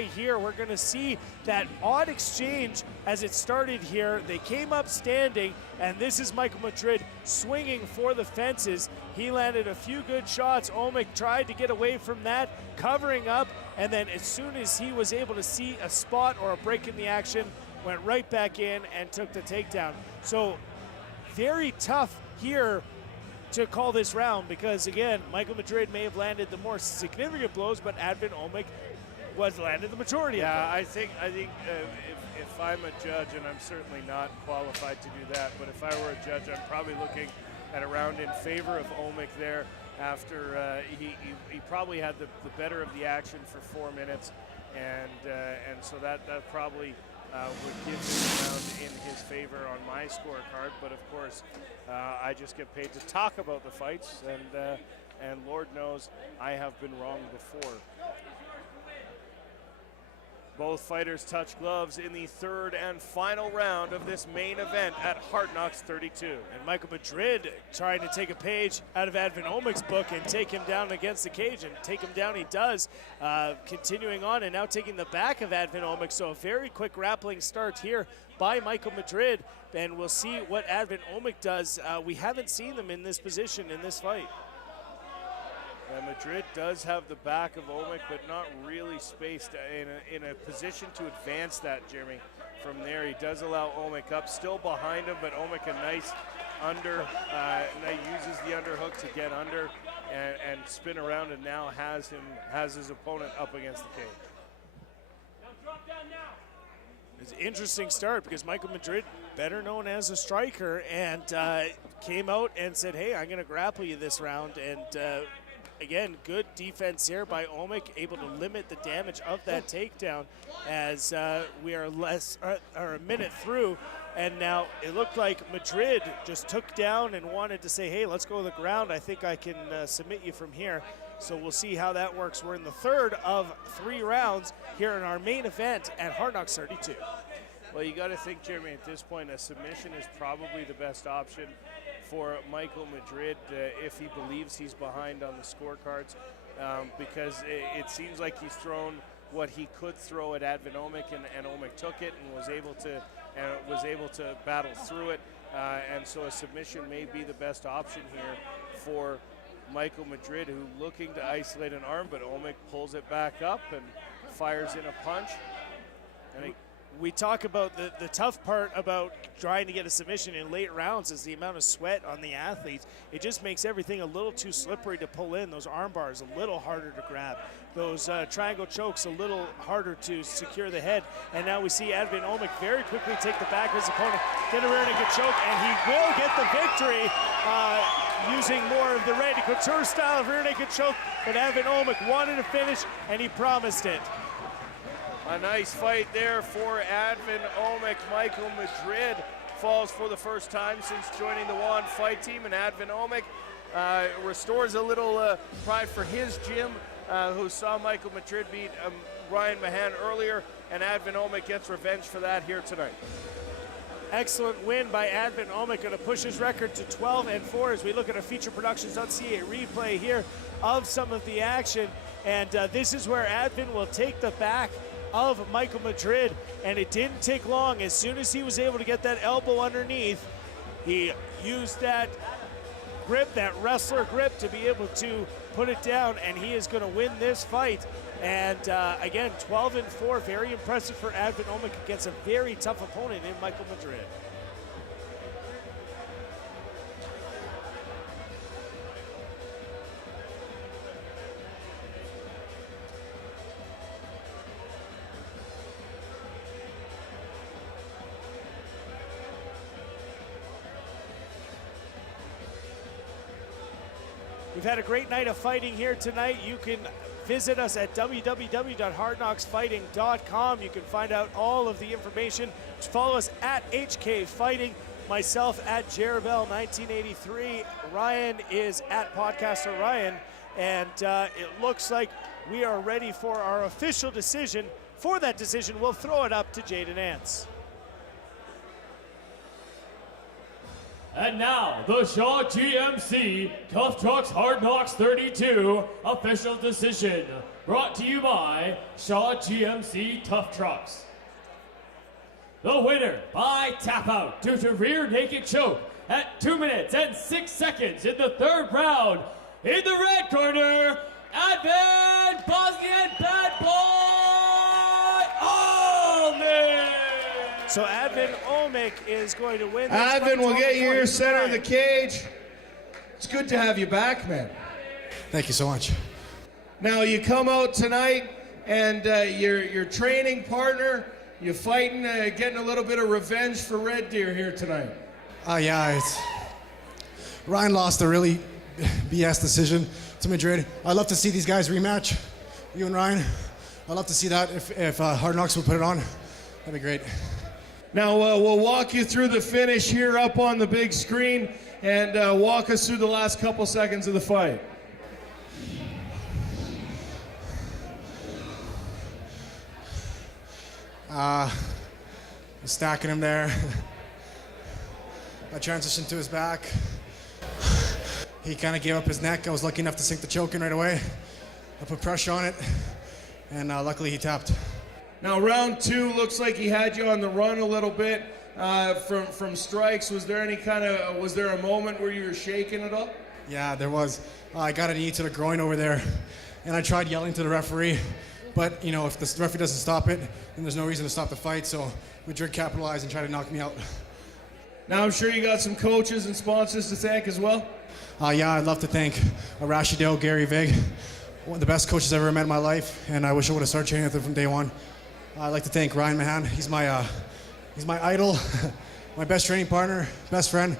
fight here. We're going to see that odd exchange as it started here. They came up standing, and this is Michael Madrid swinging for the fences. He landed a few good shots. Omic tried to get away from that, covering up, and then as soon as he was able to see a spot or a break in the action, went right back in and took the takedown. So very tough here to call this round because, again, Michael Madrid may have landed the more significant blows, but Advin Omic landed the majority of them. Yeah, I think if I'm a judge, and I'm certainly not qualified to do that, but if I were a judge, I'm probably looking at a round in favor of Omic there after he probably had the better of the action for 4 minutes, and so that probably would give this round in his favor on my scorecard. But of course, I just get paid to talk about the fights, and Lord knows I have been wrong before. Both fighters touch gloves in the third and final round of this main event at Hard Knocks 32. And Michael Madrid trying to take a page out of Advin Omic's book and take him down against the cage, and take him down he does. Continuing on and now taking the back of Advin Omic, so a very quick grappling start here by Michael Madrid, and we'll see what Advin Omic does. We haven't seen them in this position in this fight. Madrid does have the back of Omic, but not really spaced in a position to advance that, Jeremy. From there, he does allow Omic up, still behind him, but Omic a nice under, uses the underhook to get under and spin around, and now has his opponent up against the cage. It's an interesting start because Michael Madrid, better known as a striker, and came out and said, hey, I'm going to grapple you this round, and again, good defense here by Omic, able to limit the damage of that takedown as we are a minute through, and now it looked like Madrid just took down and wanted to say, hey, let's go to the ground. I think I can submit you from here. So we'll see how that works. We're in the third of 3 rounds here in our main event at Hard Knocks 32. Well, you got to think, Jeremy, at this point, a submission is probably the best option for Michael Madrid if he believes he's behind on the scorecards, because it seems like he's thrown what he could throw at Advin Omic, and Omic took it and was able to battle through it, and so a submission may be the best option here for Michael Madrid, who looking to isolate an arm, but Omic pulls it back up and fires in a punch. And we talk about the tough part about trying to get a submission in late rounds is the amount of sweat on the athletes. It just makes everything a little too slippery to pull in. Those arm bars a little harder to grab. Those triangle chokes a little harder to secure the head. And now we see Advin Omic very quickly take the back of his opponent, get a rear naked choke, and he will get the victory using more of the Randy Couture style of rear naked choke. But Advin Omic wanted to finish, and he promised it. A nice fight there for Advin Omic. Michael Madrid falls for the first time since joining the One Fight Team, and Advin Omic restores a little pride for his gym, who saw Michael Madrid beat Ryan Mahan earlier, and Advin Omic gets revenge for that here tonight. Excellent win by Advin Omic, going to push his record to 12-4 as we look at a Feature Productions.ca replay here of some of the action, and this is where Advin will take the back of Michael Madrid, and it didn't take long. As soon as he was able to get that elbow underneath, he used that grip, that wrestler grip, to be able to put it down, and he is going to win this fight. And again, 12-4, very impressive for Advin Omic against a very tough opponent in Michael Madrid. We've had a great night of fighting here tonight. You can visit us at www.hardknocksfighting.com. You can find out all of the information. Follow us at HK Fighting. Myself at Jerabel1983. Ryan is at Podcaster Ryan. And it looks like we are ready for our official decision. For that decision, we'll throw it up to Jaden Ants. And now, the Shaw GMC Tough Trucks Hard Knocks 32 official decision, brought to you by Shaw GMC Tough Trucks. The winner by tap out due to rear naked choke at 2 minutes and 6 seconds in the third round. In the red corner, Advent Bosnian Bad Boy Omic! So Advent Omic is going to win this. Advent will get you your center of the cage. It's good to have you back, man. Thank you so much. Now you come out tonight and your training partner, you fighting, getting a little bit of revenge for Red Deer here tonight. Yeah, Ryan lost a really BS decision to Madrid. I'd love to see these guys rematch, you and Ryan. I'd love to see that if Hard Knocks would put it on. That'd be great. Now we'll walk you through the finish here up on the big screen and walk us through the last couple seconds of the fight. Stacking him there. I transitioned to his back. He kind of gave up his neck. I was lucky enough to sink the choke in right away. I put pressure on it, and luckily he tapped. Now round 2 looks like he had you on the run a little bit from strikes. Was there a moment where you were shaking at all? Yeah, there was. I got a knee to the groin over there, and I tried yelling to the referee, but you know, if the referee doesn't stop it, then there's no reason to stop the fight. So Madrid capitalized and tried to knock me out. Now I'm sure you got some coaches and sponsors to thank as well. Yeah, I'd love to thank Rashido, Gary Vig, one of the best coaches I've ever met in my life, and I wish I would have started training with him from day one. I'd like to thank Ryan Mahan. He's my idol, my best training partner, best friend.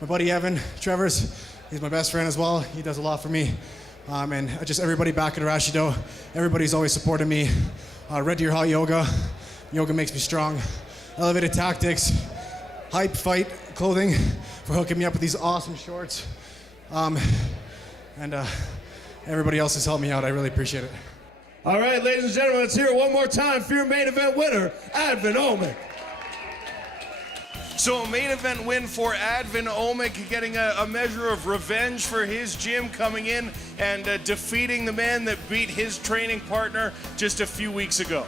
My buddy Evan Travers, he's my best friend as well. He does a lot for me. And just everybody back at Rashido, everybody's always supported me. Red Deer Hot Yoga, yoga makes me strong. Elevated Tactics, Hype Fight Clothing for hooking me up with these awesome shorts. And everybody else has helped me out. I really appreciate it. All right, ladies and gentlemen, let's hear it one more time for your main event winner, Advent Omic. So a main event win for Advent Omic, getting a measure of revenge for his gym, coming in and defeating the man that beat his training partner just a few weeks ago.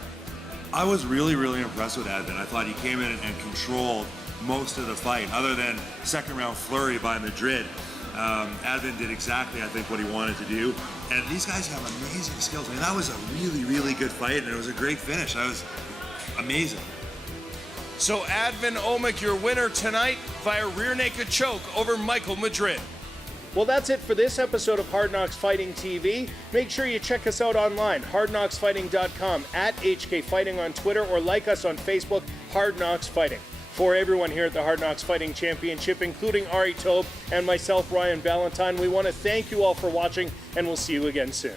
I was really, really impressed with Advent. I thought he came in and controlled most of the fight, other than second round flurry by Madrid. Advent did exactly, I think, what he wanted to do. And these guys have amazing skills. I mean, that was a really, really good fight, and it was a great finish. That was amazing. So Advent Omic, your winner tonight via rear naked choke over Michael Madrid. Well, that's it for this episode of Hard Knocks Fighting TV. Make sure you check us out online, hardknocksfighting.com, at HK Fighting on Twitter, or like us on Facebook, Hard Knocks Fighting. For everyone here at the Hard Knocks Fighting Championship, including Ari Tobe and myself, Ryan Ballantyne, we want to thank you all for watching, and we'll see you again soon.